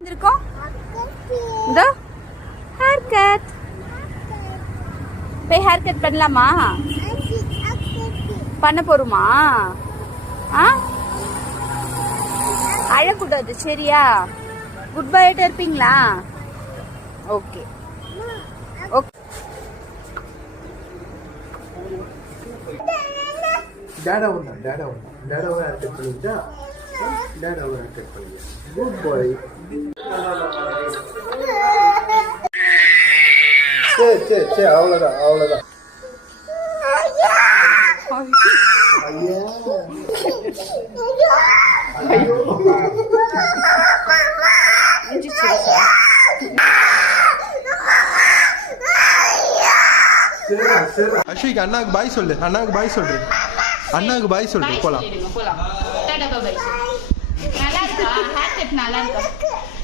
இருக்கோம் இந்த hair cut போய் ஹேர் கட் பண்ணலாமா பண்ண போறோமா அழக்கூடாது சரியா குட் பைட்ட இருப்பீங்களா okay okay Tata hair cut பண்ணிட்டா டாடா ஹேர் கட் பண்ணியா குட் பாய் சரி அவ்வளோதான் அஸ்விக் அண்ணாக்கு பாய் சொல்லு அண்ணாக்கு பாய் சொல்லு போலாம் நல்லா இருக்கா ஹேர் கட் நல்லா இருக்கா